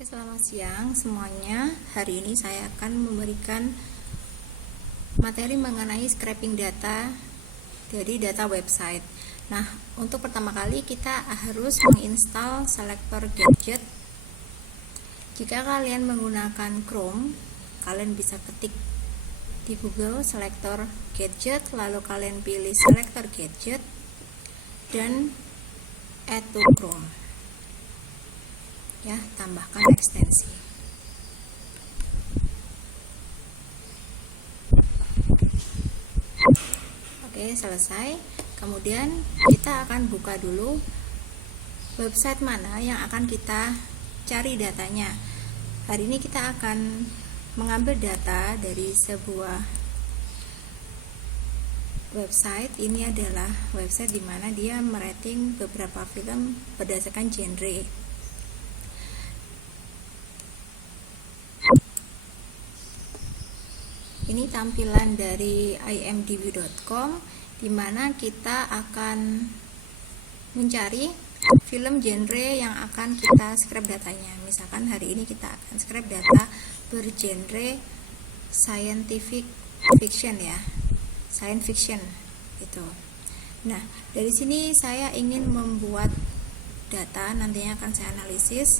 Selamat siang semuanya. Hari ini saya akan memberikan materi mengenai scraping data dari data website. Nah, untuk pertama kali kita harus menginstal selector gadget. Jika kalian menggunakan Chrome, kalian bisa ketik di Google selector gadget, lalu kalian pilih selector gadget dan add to Chrome. Ya, tambahkan ekstensi. Oke, selesai. Kemudian kita akan buka dulu website mana yang akan kita cari datanya. Hari ini kita akan mengambil data dari sebuah website. Ini adalah website di mana dia merating beberapa film berdasarkan genre. Ini tampilan dari imdb.com, di mana kita akan mencari film genre yang akan kita scrap datanya. Misalkan hari ini kita akan scrap data bergenre scientific fiction ya, science fiction itu. Nah, dari sini saya ingin membuat data, nantinya akan saya analisis.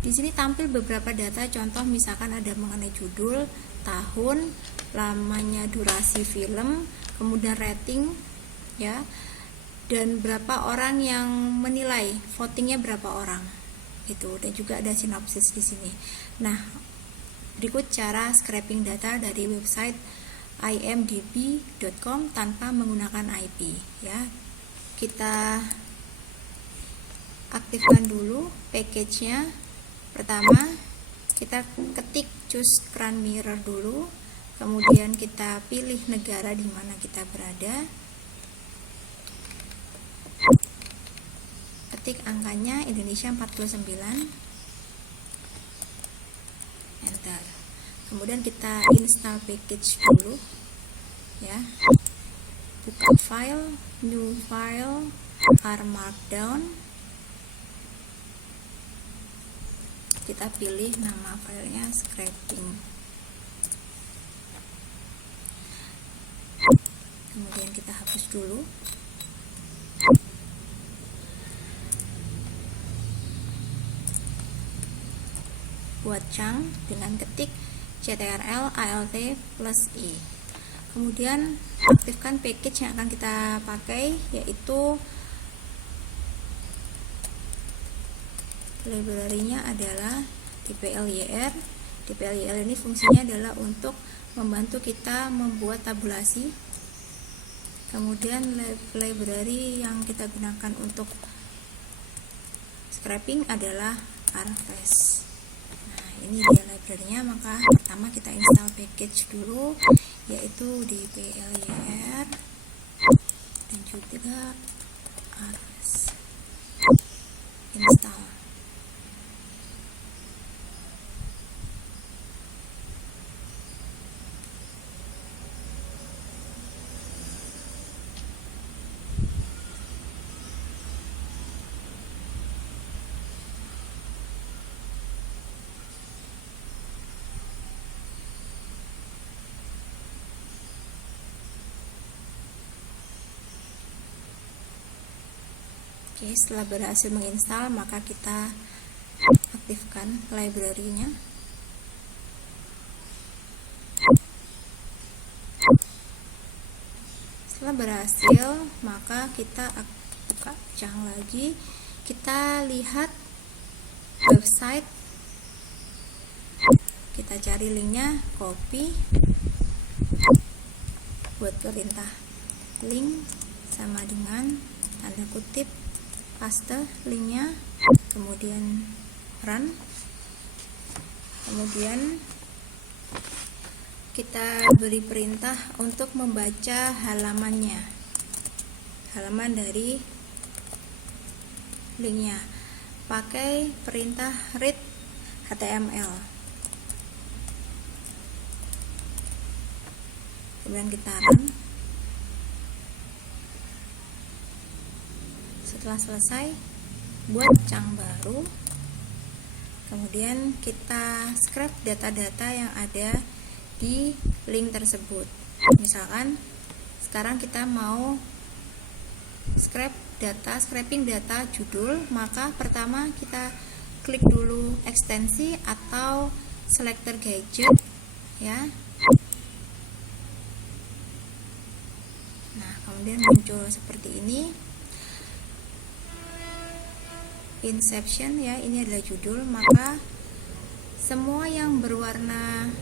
Di sini tampil beberapa data, contoh misalkan ada mengenai judul, tahun, lamanya durasi film, kemudian rating ya, dan berapa orang yang menilai, votingnya berapa orang itu, dan juga ada sinopsis di sini. Nah, berikut cara scraping data dari website imdb.com tanpa menggunakan IP ya. Kita aktifkan dulu package-nya. Pertama, kita ketik choose Cran Mirror dulu, kemudian kita pilih negara di mana kita berada, ketik angkanya Indonesia 49, enter. Kemudian kita install package dulu ya, buka file, new file, R markdown, kita pilih nama filenya scraping, kemudian kita hapus dulu. Buat chunk dengan ketik ctrl alt plus i, kemudian aktifkan package yang akan kita pakai, yaitu library-nya adalah dplyr. Dplyr ini fungsinya adalah untuk membantu kita membuat tabulasi. Kemudian library yang kita gunakan untuk scraping adalah rfs. Nah, ini dia library-nya. Maka pertama kita install package dulu, yaitu dplyr dan juga rfs. Install. Oke, setelah berhasil menginstal, maka kita aktifkan library-nya. Setelah berhasil, maka kita buka chunk lagi. Kita lihat website, kita cari linknya, copy, buat perintah link sama dengan tanda kutip, paste linknya, kemudian run. Kemudian kita beri perintah untuk membaca halamannya, halaman dari linknya, pakai perintah read html. Kemudian kita run. Setelah selesai, buat chunk baru, Kemudian kita scrap data-data yang ada di link tersebut. Misalkan sekarang kita mau scraping data judul, maka pertama kita klik dulu ekstensi atau selector gadget ya. Nah, kemudian muncul seperti ini. Inception ya, ini adalah judul, maka semua yang berwarna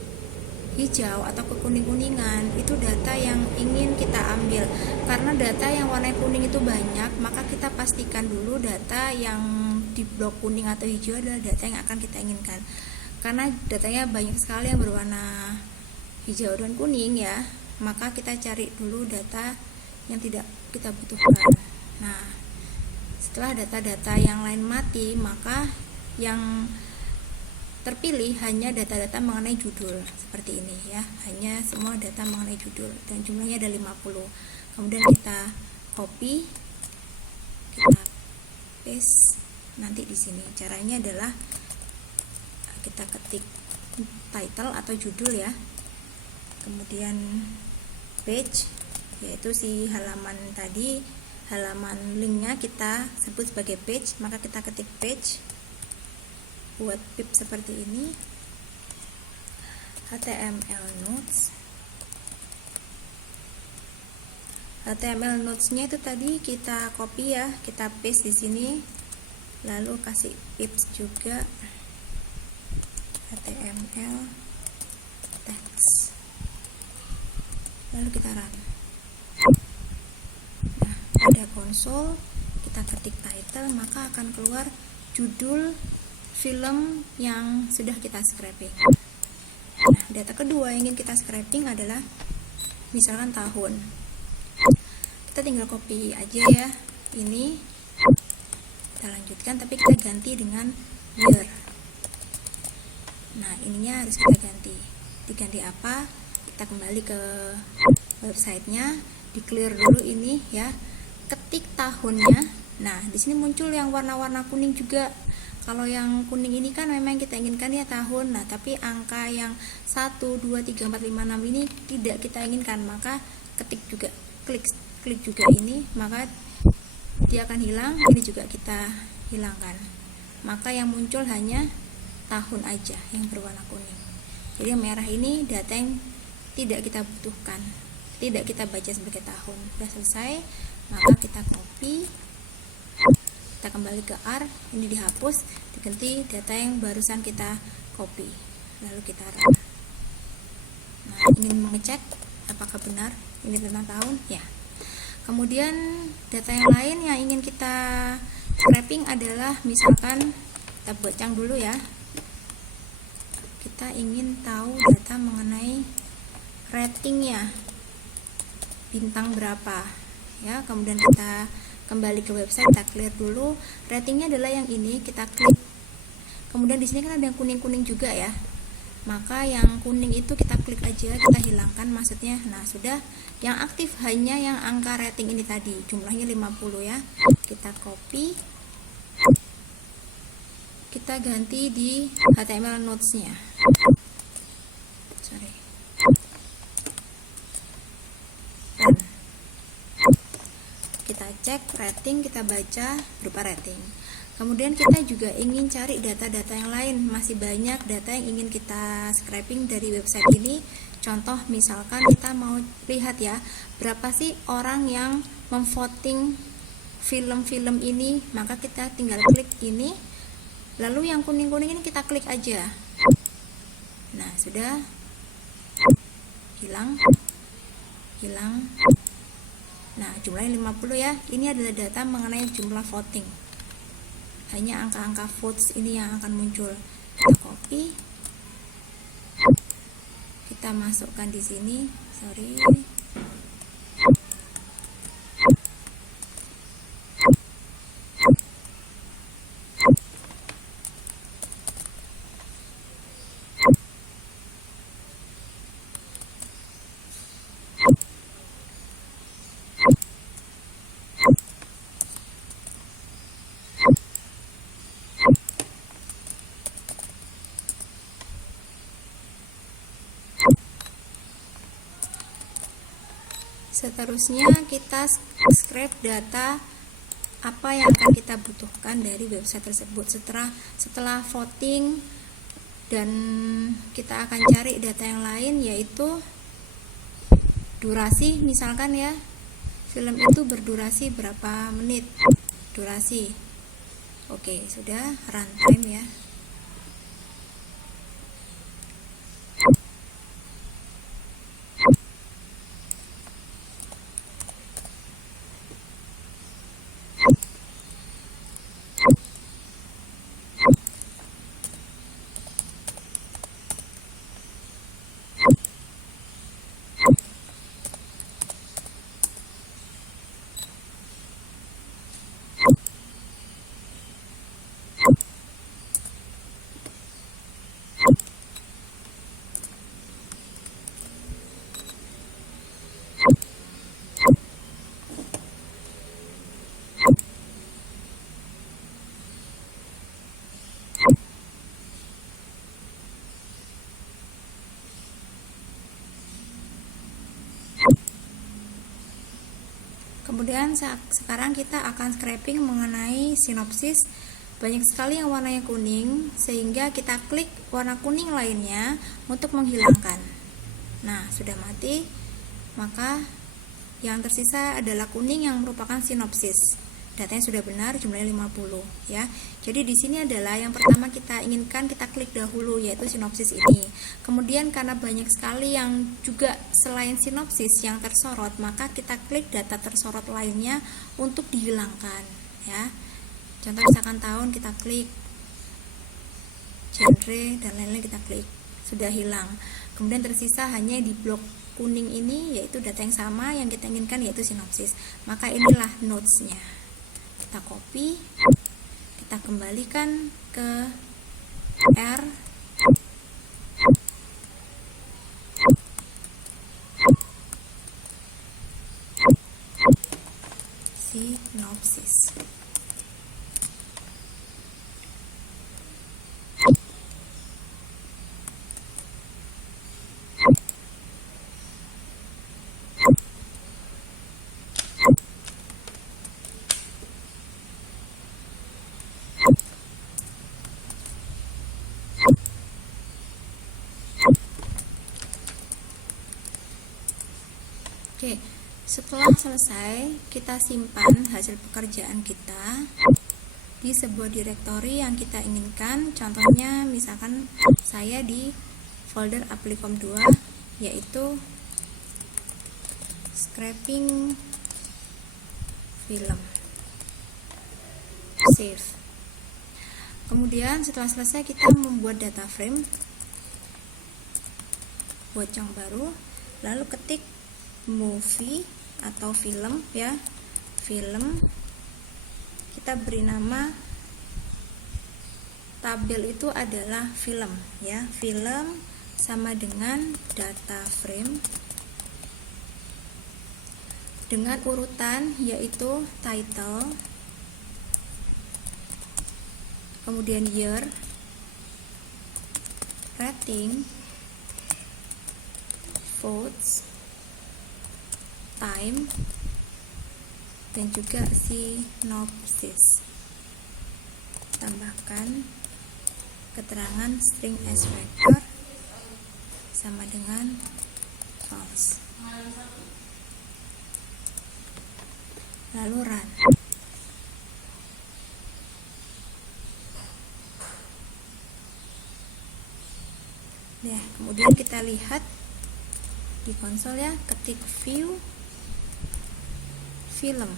hijau atau kekuning-kuningan itu data yang ingin kita ambil. Karena data yang warna kuning itu banyak, maka kita pastikan dulu data yang di blok kuning atau hijau adalah data yang akan kita inginkan. Karena datanya banyak sekali yang berwarna hijau dan kuning ya, maka kita cari dulu data yang tidak kita butuhkan. Nah, setelah data-data yang lain mati, maka yang terpilih hanya data-data mengenai judul seperti ini ya, hanya semua data mengenai judul dan jumlahnya ada 50. Kemudian kita copy, kita paste nanti di sini. Caranya adalah kita ketik title atau judul ya, kemudian page yaitu si halaman tadi, halaman linknya kita sebut sebagai page, maka kita ketik page, buat pip seperti ini, HTML notes-nya itu tadi kita copy ya, kita paste di sini, lalu kasih pips juga, HTML text, lalu kita run. Pada konsol kita ketik title, maka akan keluar judul film yang sudah kita scraping. Nah, data kedua yang ingin kita scraping adalah misalkan tahun. Kita tinggal copy aja ya, ini kita lanjutkan, tapi kita ganti dengan year. Nah, ininya harus kita ganti. Diganti apa? Kita kembali ke websitenya, di clear dulu ini ya, ketik tahunnya. Nah, di sini muncul yang warna-warna kuning juga. Kalau yang kuning ini kan memang kita inginkan ya tahun. Nah, tapi angka yang 1, 2, 3, 4, 5, 6 ini tidak kita inginkan, maka ketik juga, klik juga ini, maka dia akan hilang. Ini juga kita hilangkan. Maka yang muncul hanya tahun aja yang berwarna kuning. Jadi yang merah ini data yang tidak kita butuhkan, tidak kita baca sebagai tahun. Sudah selesai, maka kita copy, kita kembali ke R, ini dihapus, diganti data yang barusan kita copy, lalu kita run. Nah, ingin mengecek apakah benar ini tentang tahun ya. Kemudian data yang lain yang ingin kita scraping adalah misalkan kita bocang dulu ya, kita ingin tahu data mengenai ratingnya, bintang berapa ya. Kemudian kita kembali ke website, kita clear dulu, ratingnya adalah yang ini, kita klik. Kemudian di sini kan ada yang kuning-kuning juga ya, maka yang kuning itu kita klik aja, kita hilangkan maksudnya. Nah, sudah, yang aktif hanya yang angka rating ini tadi, jumlahnya 50 ya. Kita copy, kita ganti di HTML notes-nya. Kita cek rating, kita baca berupa rating. Kemudian kita juga ingin cari data-data yang lain, masih banyak data yang ingin kita scraping dari website ini. Contoh misalkan kita mau lihat ya, berapa sih orang yang memvoting film-film ini, maka kita tinggal klik ini, lalu yang kuning-kuning ini kita klik aja. Nah, sudah hilang. Nah, jumlahnya 50 ya. Ini adalah data mengenai jumlah voting. Hanya angka-angka votes ini yang akan muncul. Kita copy. Kita masukkan di sini. Seterusnya kita scrape data apa yang akan kita butuhkan dari website tersebut. Setelah voting, dan kita akan cari data yang lain, yaitu durasi. Misalkan ya, film itu berdurasi berapa menit durasi. Oke, sudah runtime ya. Kemudian sekarang kita akan scraping mengenai sinopsis. Banyak sekali yang warnanya kuning, sehingga kita klik warna kuning lainnya untuk menghilangkan. Nah, sudah mati, maka yang tersisa adalah kuning yang merupakan sinopsis. Datanya sudah benar, jumlahnya 50 ya. Jadi di sini adalah yang pertama kita inginkan, kita klik dahulu, yaitu sinopsis ini. Kemudian karena banyak sekali yang juga selain sinopsis yang tersorot, maka kita klik data tersorot lainnya untuk dihilangkan ya. Contoh misalkan tahun, kita klik genre dan lain-lain, kita klik, sudah hilang. Kemudian tersisa hanya di blok kuning ini, yaitu data yang sama yang kita inginkan, yaitu sinopsis. Maka inilah notesnya. Kita copy, kita kembalikan ke R, sinopsis. Oke, setelah selesai, kita simpan hasil pekerjaan kita di sebuah direktori yang kita inginkan. Contohnya misalkan saya di folder Applicom 2, yaitu scraping film. Save. Kemudian setelah selesai, kita membuat data frame, buat yang baru, lalu ketik movie atau film ya, film, kita beri nama tabel itu adalah film ya. Film sama dengan data frame dengan urutan, yaitu title, kemudian year, rating, votes, time, dan juga sinopsis. Tambahkan keterangan string s vector sama dengan false, lalu run. Ya, kemudian kita lihat di konsol ya, ketik view film,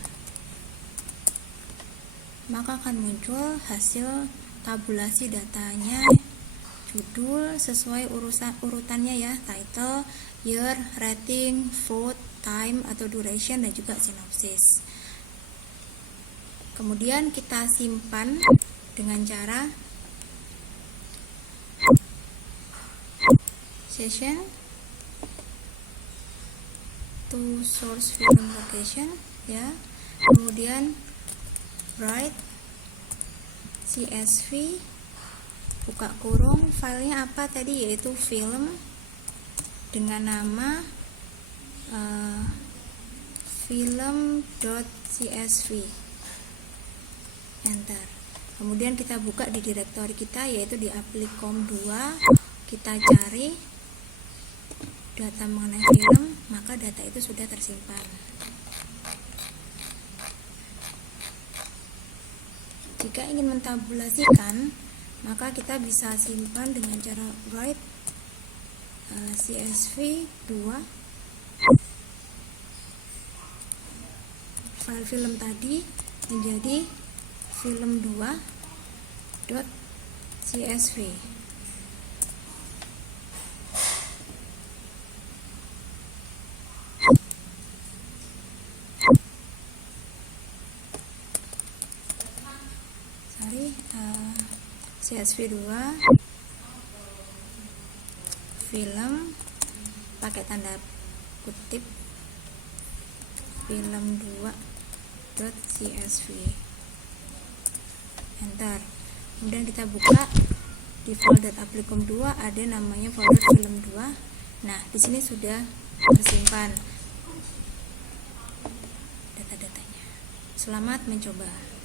maka akan muncul hasil tabulasi datanya, judul sesuai urutannya ya, title, year, rating, vote, time atau duration, dan juga sinopsis. Kemudian kita simpan dengan cara session to source film location ya, kemudian write csv buka kurung, filenya apa tadi, yaitu film dengan nama film.csv, enter. Kemudian kita buka di direktori kita, yaitu di Applikom2, kita cari data mengenai film, maka data itu sudah tersimpan. Jika ingin mentabulasikan, maka kita bisa simpan dengan cara write csv2 file film tadi menjadi film2.csv. CSV2 film pakai tanda kutip film2.csv, enter. Kemudian kita buka di folder Applikom2, ada namanya folder film2. Nah, di sini sudah tersimpan data-datanya. Selamat mencoba.